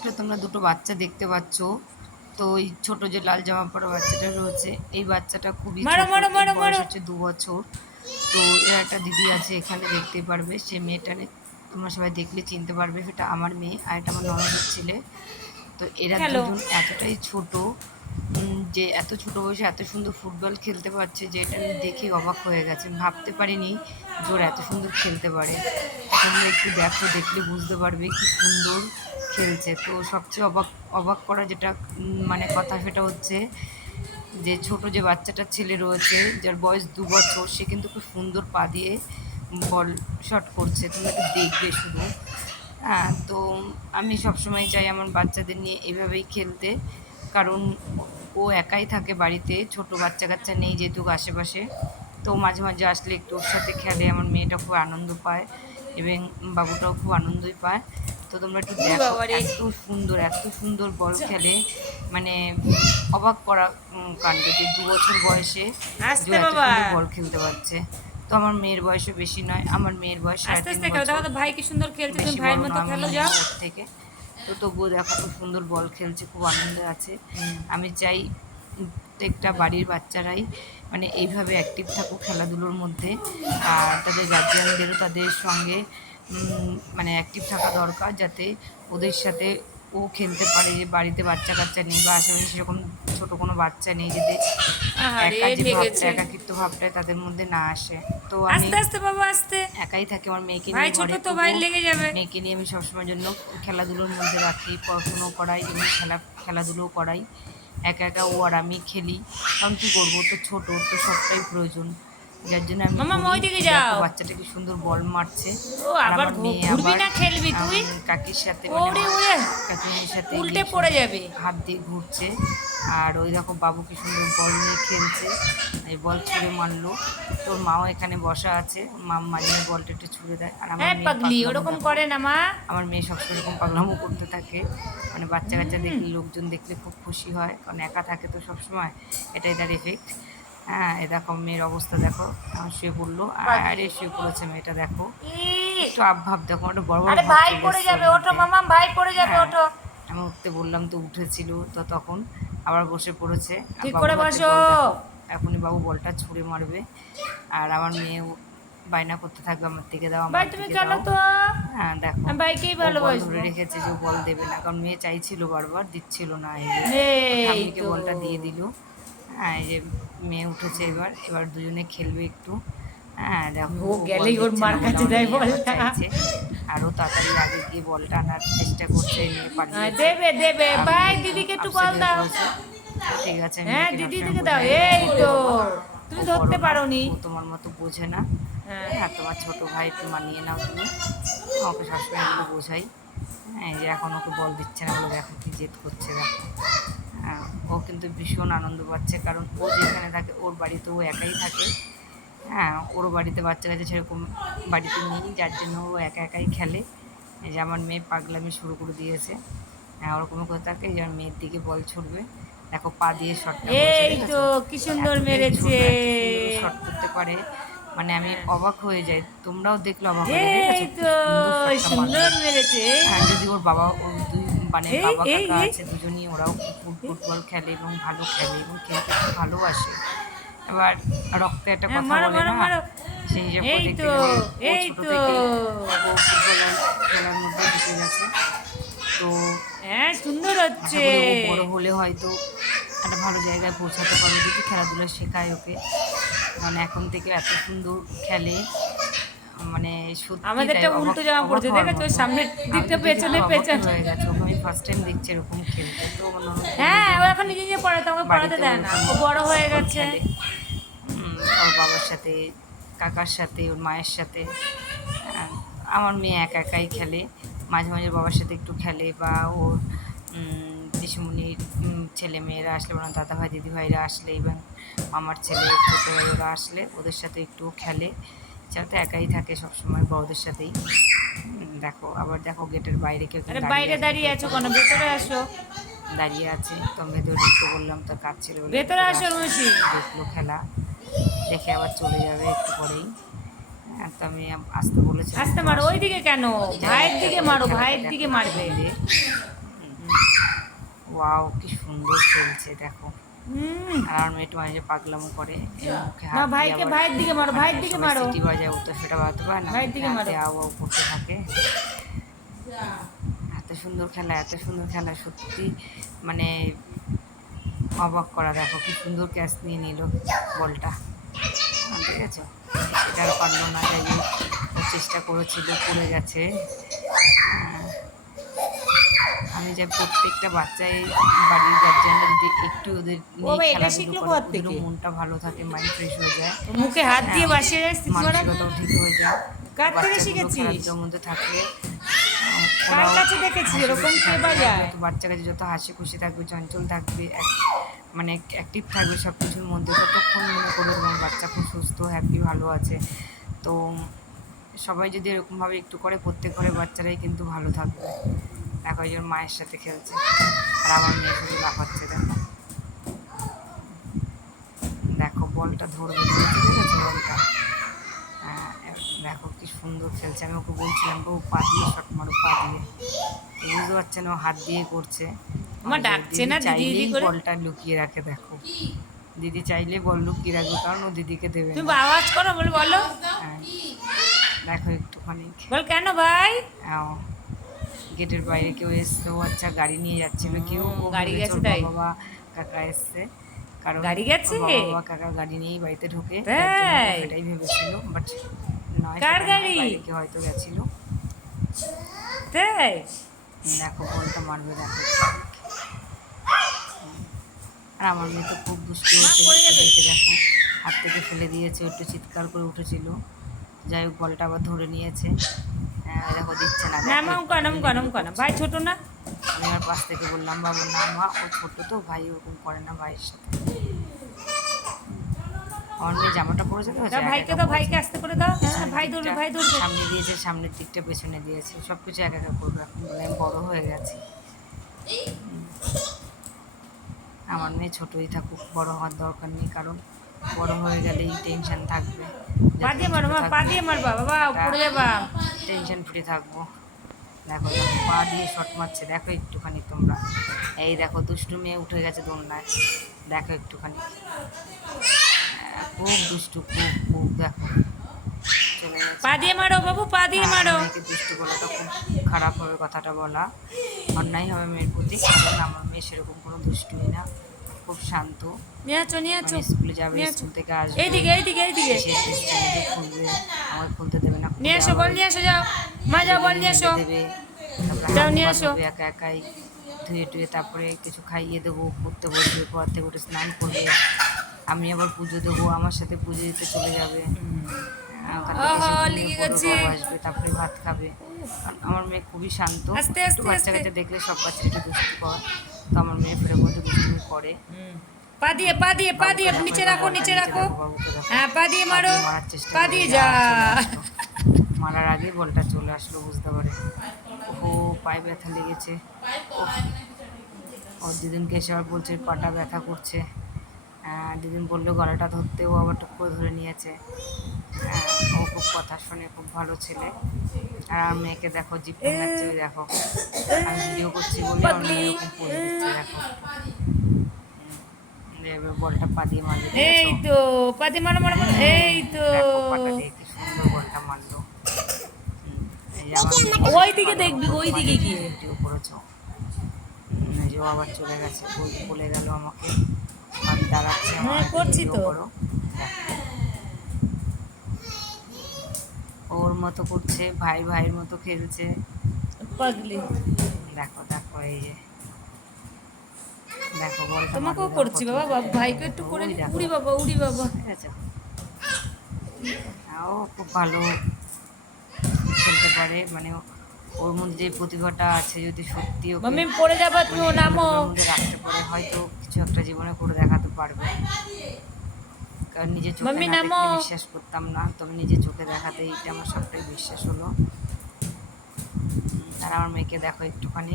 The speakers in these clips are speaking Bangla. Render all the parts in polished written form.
আসলে তোমরা দুটো বাচ্চা দেখতে পাচ্ছ। তো এই ছোট যে লাল জামা পরা বাচ্চাটা রয়েছে, এই বাচ্চাটা খুবই মারো ছোট, মারো এর মারো বয়স মারো। হচ্ছে 2 বছর। তো এর একটা দিদি আছে এখানে, দেখতেই পারবে, সে মেয়েটারে তোমরা সবাই দেখলে চিনতে পারবে, সেটা আমার মেয়ে আর এটা আমার ননদের ছেলে। তো এরা খেলো। দুজন এতটাই ছোট, যে এত ছোট বয়সে এত সুন্দর ফুটবল খেলতে পারছে, যে এটা আমি দেখেই অবাক হয়ে গেছে। ভাবতে পারিনি যে ওরা এত সুন্দর খেলতে পারে। তোমরা একটু দেখো, দেখলে বুঝতে পারবে কি সুন্দর খেলছে। তো সবচেয়ে অবাক অবাক করা যেটা মানে কথা, সেটা হচ্ছে যে ছোট যে বাচ্চাটার ছেলে রয়েছে, যার বয়স 2 বছর, সে কিন্তু খুব সুন্দর পা দিয়ে বল শট করছে। তুমি একটু দেখবে শুধু। হ্যাঁ, তো আমি সবসময় চাই আমার বাচ্চাদের নিয়ে এভাবেই খেলতে, কারণ ও একাই থাকে বাড়িতে, ছোট বাচ্চা কাচ্চা নেই যেহেতু আশেপাশে। তো মাঝে মাঝে আসলে একটু ওর সাথে খেলে, আমার মেয়েটা খুব আনন্দ পায় এবং বাবুটাও খুব আনন্দই পায়। তো তোমরা একটু ই দেখো, বাবা রে। এত সুন্দর বল খেলে, মানে অবাক করা কাণ্ড, যে 2 বছর বয়সে যে আস্তে এত বাবা। সুন্দর বল খেলতে পারছে। তো আমার মেয়ের বয়সও বেশি নয়, আমার মেয়ের বয়স সাড়ে আস্তে তিন আস্তে খেলো, দেখো বছর তো ভাই কি সুন্দর খেলছে, তুমি বেশি ভাইয়ের বড় মতো নয় আমার খেলো মেয়ে যাও। ওর থেকে। তো তবুও দেখো খুব সুন্দর বল খেলছে, খুব আনন্দে আছে। আমি চাই প্রত্যেকটা বাড়ির বাচ্চারাই মানে এইভাবে অ্যাক্টিভ থাকুক খেলাধুলোর মধ্যে, আর তাদের গার্জিয়ানদেরও তাদের সঙ্গে মানে অ্যাক্টিভ থাকা দরকার, যাতে ওদের সাথে ও খেলতে পারে। যে বাড়িতে বাচ্চা কাচ্চা নেই বা আশেপাশে সেরকম ছোটো কোনো বাচ্চা নেই, যাতে আরে একা যে ভাবটা, লেগেছে। একাকিত্ব ভাবটা তাদের মধ্যে না আসে। তো আমি আস্তে আস্তে বাবা আস্তে। একাই থাকি আমার মেয়েকে ভাই নিয়ে ছোট ঘরে, তো, ভাই তবুও লেগে যাবে। মেয়েকে নিয়ে আমি সবসময়ের জন্য খেলাধুলোর মধ্যে রাখি, পড়াশুনো করাই এবং খেলাধুলোও করাই। একা একা ও আর আমি খেলি, কারণ কী করবো, ও তো ছোটো, ওর তো সবটাই প্রয়োজন, যার জন্য আমি মামা করি। ওইদিকে দেখো যাও। বাচ্চাটা কি সুন্দর বল মারছে, ও আর আবার আমার মেয়ে ঘুরবি আবার না, খেলবি তুই? কাকির সাথে মানে ওরে ওরে, কাকিমার সাথে উল্টে গিয়ে পড়ে যাবে। হাত দিয়ে ঘুরছে। আর ওই দেখো বাবু কি সুন্দর বল নিয়ে খেলছে, এই বল ছুঁড়ে মারলো। তোর মাও এখানে বসা আছে, ওর মা মাঝে মাঝে বলটা একটু ছুঁড়ে দেয়। আর আমার হ্যাঁ মেয়ের পাগলি, পাগলামো ওরকম দেখো, করে না মা। আমার মেয়ে সবসময় এরকম পাগলামো করতে থাকে, মানে বাচ্চা কাচ্চা হুম। দেখলে, লোকজন দেখলে খুব খুশি হয়, কারণ একা থাকে তো সবসময়, এটাই তার এফেক্ট। হ্যাঁ, এ দেখো মেয়ের অবস্থা দেখো, শুয়ে পড়লো, পাগলি। আরে শুয়ে পড়েছে মেয়েটা দেখো, ই, একটু আবভাব দেখো, একটা বড় বড় আরে ভাব ভাই চলে পড়ে এসছে ওর যাবে, ওঠো মধ্যে। মামা, ভাই পড়ে যাবে, হ্যাঁ, ওঠো। আমি উঠতে বললাম তো উঠেছিল, তো তখন আবার বসে পড়েছে। আর ঠিক করে বাবুর হাতে বসো। বল দেখো, এখনই বাবু বলটা ছুঁড়ে মারবে। আর আমার মেয়ে বায়না করতে থাকবে, আমার দিকে দাও, ভাই আমার তুমি দিকে খেলো দাও। তো। হ্যাঁ দেখো, আমি ভাইকেই ও বল ধরে ভালোবাসবো। রেখেছে, যে ও বল দেবে না, কারণ মেয়ে চাইছিল বারবার, দিচ্ছিল না। এই যে ওর এই ঠাম্মিকে তো। বলটা দিয়ে দিল। হ্যাঁ, এই যে মেয়ে উঠেছে, এবার এবার দুজনে খেলবে একটু। হ্যাঁ দেখো, ও ও বল গেলেই ওর দিচ্ছে মার না বলে কাছে আমার দেয় মেয়ে আবার বলটা। চাইছে, আরও তাড়াতাড়ি আগে গিয়ে বলটা আনার চেষ্টা করছে, মেয়ে পালিয়েছে। দেবে দেবে, আমি ভাই একটু দিদিকে একটু আপসেট কল হয়ে দাও। পড়েছে। ঠিক আছে, আমি হ্যাঁ মেয়েকে দিদি সবসময় দিকে দাও, বোঝাই, ও এই ছোটো, তো। ও তুমি বড় ধরতে না, পারোনি। ও তোমার মতো বোঝে না। হ্যাঁ। হ্যাঁ, তোমার ছোটো ভাই, একটু মানিয়ে নাও তুমি। ওকে সবসময় এগুলো বোঝাই। হ্যাঁ, এই যে এখন ওকে বল দিচ্ছে না বলে দেখো কি জেদ করছে দেখো। হ্যাঁ, ও কিন্তু ভীষণ আনন্দ পাচ্ছে, কারণ ও যেখানে থাকে, ওর বাড়িতে ও একাই থাকে। হ্যাঁ, ওরও বাড়িতে বাচ্চা কাচ্চা সেরকম বাড়িতে নেই, যার জন্য ও একা একাই খেলে। এই যে আমার মেয়ে পাগলামি শুরু করে দিয়েছে। হ্যাঁ, ওরকম করে থাকে, এই যে আমার মেয়ের দিকে বল ছুটবে, দেখো পা দিয়ে শটটা করেছে, এই তো দেখেছো? কি সুন্দর এতটাই ছোট, মেরেছে। এত সুন্দর শট করতে পারে, মানে আমি হ্যাঁ। অবাক হয়ে যাই। তোমরাও দেখলে অবাক হয়ে যাবে, এই দেখেছো কি তো সুন্দর শটটা মারলো। সুন্দর মেরেছে। হ্যাঁ, যদি ওর বাবা, ওর দুই মানে এই বাবা এই কাকা এই আছে, দুজনই ওরাও খুব এই। ফুটবল খেলে এবং ভালো খেলে এবং খেলতে খুব ভালোবাসে। এবার রক্তে একটা হ্যাঁ কথা মারো বলে মারো না, মারো। সেই হিসাব করে এই দেখতে তো গেলে ও এই ছোট তো। থেকেই ও ফুটবল খেলার মধ্যে ঢুকে গেছে। তো হ্যাঁ সুন্দর আশা হচ্ছে। করি ও বড় হলে হয়তো একটা ভালো জায়গায় পৌঁছাতে পারবে, যদি খেলাধুলা শেখায় ওকে, কারণ এখন থেকে এত সুন্দর খেলে, মানে সত্যি তাই আমাদেরটা অবাক, উল্টো জামা অবাক পড়ছে হওয়ার দেখেছো, মতো। সামনের আমি দিকটা তো দেখে পেছনে পুরো অবাকই পেছনে। হয়ে গেছে, ওকে আমি ফার্স্ট টাইম দেখছি এরকম খেলতে। তো আমার ননদ বললো হ্যাঁ যে ও এখন নাকি নিজে নিজে পড়াতে, আমাকে পড়াতে বাড়িতেও দেয় না, এরকম ও বড় হয়ে ফুটবল গেছে। খেলে, ওর বাবার সাথে, কাকার সাথে, ওর মায়ের সাথে। আহ, আমার মেয়ে একা একাই খেলে, মাঝে মাঝে বাবার সাথে একটু খেলে, বা ওর পিসিমণির ছেলে মেয়েরা আসলে, ওনার দাদাভাই দিদিভাইরা আসলে, এবং আমার ছেলে ছোটো ভাই ওরা আসলে ওদের সাথে একটু খেলে। যাতে একাই থাকে সবসময় বড়দের সাথেই। দেখো আবার দেখো গেটের বাইরে কেউ আরে কিন্তু দাঁড়িয়ে বাইরে আছে, দাঁড়িয়ে ভেতরে আছো চলে কেন, ঢুকতে ভেতরে পারবে না, আসো। দাঁড়িয়ে আছে। তো আমি ভেতরে ঢুকতে বললাম, তো কাজ ছিল বলে ভেতরে ভেতরে আসো আসলো, মুন্সি। দেখলো খেলা, দেখে আবার চলে যাবে একটু পরেই। হ্যাঁ, তো আমি আসতে বলেছিলাম, আসতে তো মারো, আসেনি। ওইদিকে কেন? যাই হোক, ভাইয়ের দিকে তারপরে মারো, খেলাটা ভাইয়ের দেখো দিকে একটু মারবে। ধীরে। ওয়াও কি সুন্দর খেলছে দেখো। হুম। আর আমার মেয়ে একটু মাঝে মাঝে পাগলামো করে, এর মুখে না হাত দিয়ে ভাইকে, আবার ভাইয়ের দিকে মারো, ভাইয়ের দিকে সবাই মারো, সিটি বাজায়, ও তো সেটা বাজাতে পারে না, ভাইয়ের মুখে দিকে হাত মারো। দিয়ে আউ আউ করতে থাকে। এত সুন্দর খেলা, এত সুন্দর খেলা, সত্যি মানে অবাক করা। দেখো কি সুন্দর ক্যাচ নিয়ে নিল বলটা, ঠিক আছে, সেটা আর পারলো না, যাই হোক ও চেষ্টা করেছিল, পড়ে গেছে। আমি চাই প্রত্যেকটা বাচ্চাই, বাড়ির গার্জেনরা যদি একটু ওদের ও নিয়ে ভাই এটা খেলাধুলো শিখলো করে, কোথা ওদেরও থেকে? মনটা ভালো থাকে, মাইন্ড ফ্রেশ হয়ে যায়, মুখে হাত দিয়ে হ্যাঁ, বাসিয়ে যায় স্মৃতি মারা। মানসিকতাও ঠিক হয়ে যায়। কার থেকে বাচ্চাগুলো শিখেছিস? খেলাধুলোর মধ্যে থাকলে কার ওরাও কাছে দেখেছিস হাসি এরকম খুশি কে থাকবে, বাজায়? যত বাচ্চা কাছে যত হাসি খুশি থাকবে, চঞ্চল থাকবে, মানে অ্যাক্টিভ থাকবে সব কিছুর মধ্যে, ততক্ষণ মনে করবে তোমার বাচ্চা খুব সুস্থ, হ্যাপি, ভালো আছে। তো সবাই যদি এরকমভাবে একটু করে, প্রত্যেক ঘরে বাচ্চারাই কিন্তু ভালো থাকবে। দেখো এই যে ওর মায়ের সাথে খেলছে, আর আমার মেয়ে শুধু লাফাচ্ছে। দেখো দেখো বলটা ধরবে, দেখেছো বলটা? হ্যাঁ, দেখো কি সুন্দর খেলছে। আমি ওকে বলছিলাম ও পা দিয়ে শট মারো, পা দিয়ে, তো বুঝতে পারছে না, ও হাত দিয়ে করছে। আমার আর যে ডাকছে দিদি না দিদি দিদি চাইলেই করে। বলটা লুকিয়ে রাখে। দেখো দিদি চাইলে বল লুকিয়ে রাখবে, কারণ ও দিদিকে দেবে তুমি না। আওয়াজ করো, বলে বলো। হ্যাঁ, দেখো একটুখানি বল কেন ভাই? গেটের বাইরে কেউ এসছে, ও আচ্ছা গাড়ি নিয়ে যাচ্ছিল কেউ, ও গাড়ি ভেবেছে গেছে ওর তাই? বাবা কাকা এসছে, কারণ গাড়ি গেছে? ওর বাবা কাকা গাড়ি নিয়েই বাড়িতে ঢোকে, তার জন্য ও তাই? সেটাই ভেবেছিল, বাট নয়, কার সেটা নয়, গাড়ি? বাইরে কেউ হয়তো গেছিল। তাই? দেখো বলটা মারবে, দেখো। আর আমার মেয়ে তো খুব দুষ্টু মা হচ্ছে, পড়ে যাবে। দেখে দেখো হাত থেকে ফেলে দিয়েছে, একটু চিৎকার করে উঠেছিল, যাই হোক বলটা আবার ধরে নিয়েছে। হ্যাঁ, দেখো দিচ্ছে না, না দেখো মা একটু অঙ্কন অঙ্কন অঙ্কন, ভাই ছোট না? আমি আমার পাশ থেকে বললাম বাবা না মা, ও ছোট তো, ভাই ওরকম করে না ভাইয়ের সাথে। আমার মেয়ে জামাটা পরেছে তো, দাও ভাইকে, দাও ভাইকে আস্তে করে দাও। হ্যাঁ ভাই ধরবে, ভাই ধরবে। সামনে দিয়েছে, সামনের দিকটা পেছনে দিয়েছে, সব কিছু একা একা করবে এখন, বলে আমি বড় হয়ে গেছি। আমার মেয়ে ছোটই থাকুক, বড় হওয়ার দরকার নেই, কারণ বড় হয়ে গেলেই টেনশন থাকবে। পা দিয়ে মারো মা, পা দিয়ে মারবা বাবা, পড়ে যাবা। টেনশন ফ্রি থাকবো। দেখো দেখো পা দিয়ে শট মারছে, দেখো একটুখানি তোমরা, এই দেখো দুষ্টু মেয়ে উঠে গেছে দোলনায়, দেখো একটুখানি, খুব দুষ্টু, খুব খুব, দেখো চলে গেছে। পা দিয়ে মারো বাবু, পা দিয়ে মারো। মেয়েকে দুষ্টু বলাটা খুব খারাপ হবে, কথাটা বলা অন্যায় হবে মেয়ের প্রতি, কারণ আমার মেয়ে সেরকম কোনো দুষ্টুই না, খুব শান্ত। নিয়ে আছো, নিয়ে আছো, মানে স্কুলে যাবে, নিয়ে আছো। স্কুল থেকে আসবে, এইদিকে এইদিকে এইদিকে এসে চেষ্টা নিজে খুলবে, আমাকে খুলতে দেবে না, নিয়ে আসো, বল নিয়ে আসো, যাও মা, যাও বল নিয়ে আসো। দেবে, তারপরে যাও হাত নিয়ে পা আসো। ধোবে একা একাই, ধুয়ে টুয়ে তারপরে কিছু খাইয়ে দেবো, পড়তে বসবে, পড়ার থেকে উঠে স্নান করবে, আমি আবার পুজো দেবো, আমার সাথে পুজো দিতে চলে যাবে, ওখান থেকে এসে আহা, ঘুমিয়ে লেগে পড়বে, গেছে। বাবা আসবে, তারপরে ভাত খাবে। কারণ আমার মেয়ে খুবই শান্ত, আস্তে, একটু আস্তে, বাচ্চা আস্তে। কাচ্চা দেখলে সব বাচ্চা একটু দুষ্টু করে, তো আমার মেয়ে ফেরে মধ্যে দুষ্টুমি করে। পা দিয়ে, পা দিয়ে, পা দিয়ে বাবুকে নিচে দেখো, রাখো, বাবুকে নিচে রাখো। বাবুকে দেখো। হ্যাঁ পা দিয়ে পা মারো, দিয়ে মারার চেষ্টা পা করে, দিয়ে যা যা। চলে আসলো। মারার আগে বলটা চলে আসলো, বুঝতে পারে, ও পায়ে ব্যথা লেগেছে। উফ, ওর দিদিনকে এসে আবার বলছে পাটা ব্যথা করছে, দিদিন বললো গলাটা ধরতে, ও আবার টুক করে ধরে নিয়েছে। ও খুব কথা শোনে, খুব ভালো ছেলে। আর আমার মেয়েকে দেখো জিপ ফেঙ্গাচ্ছে, ওই দেখো আমি ভিডিও করছি বলে আমার মেয়ে এরকম পড়ে দিচ্ছে, দেখো। এবার বলটা পা দিয়ে মারবে, এই দেখেছো? তো পা দিয়ে মারো, মারো মারো, এই তো। দেখো পাটা দিয়ে কি সুন্দর বলটা মারলো। এই যে আমার মেয়ে ওই দিকে দেখবি, ওই দিকে গিয়ে। ভিডিও করেছো, এই যে ও আবার চলে গেছে, বলে গেল আমাকে, আমি দাঁড়াচ্ছি, আমার হ্যাঁ, করছি ভিডিও তো। করো। ওর মতো করছে, ভাই ভাইয়ের মতো খেলছে, পাগলি। দেখো দেখো এই যে দেখো বলটা তোমাকেও মারলো, করছি দেখো বাবা, কত- ভাইকে একটু করে ওই নি। দেখো, উড়ি বাবা, উড়ি বাবা। ঠিক আছে। ও খুব ভালো খেলতে পারে, মানে ওর মধ্যে যে প্রতিভাটা আছে, যদি সত্যি ওকে মাম্মি পড়ে যাবা, তুমি ও নামো। ওর মধ্যে রাখতে পারে, হয়তো কিছু একটা জীবনে করে দেখাতে পারবে। কারণ নিজের চোখে মাম্মি না নামো। দেখলে বিশ্বাস করতাম না, তবে নিজের চোখে দেখাতে এইটা আমার সবটাই বিশ্বাস হলো। আর আমার মেয়েকে দেখো একটুখানি,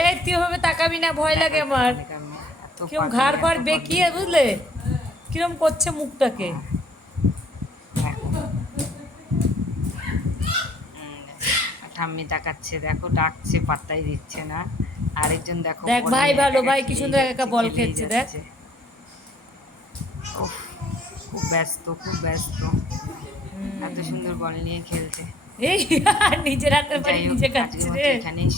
এই তুই ভাবে তাকাবি না, ভয় লাগে আমার। এত কিরম পাগলি, ঘাড় এত ফাড় পাগলি। বেঁকিয়ে, বুঝলে কিরম করছে মুখটাকে। দেখো ঠাম্মি তাকাচ্ছে, দেখো ডাকছে, পাত্তাই দিচ্ছে না, আরেকজন দেখো দেখ বল ভাই নিয়ে ভালো, একা ভাই একা কি খেলেই সুন্দর একা যাচ্ছে, বল খেলেই খেলছে, দেখ। যাচ্ছে। উফ, খুব ব্যস্ত, খুব ব্যস্ত। এত সুন্দর বল নিয়ে খেলছে। এই নিজের হাতের বাড়ি যাই হোক, নিজে আজকের খাচ্ছে মতো রে। এখানেই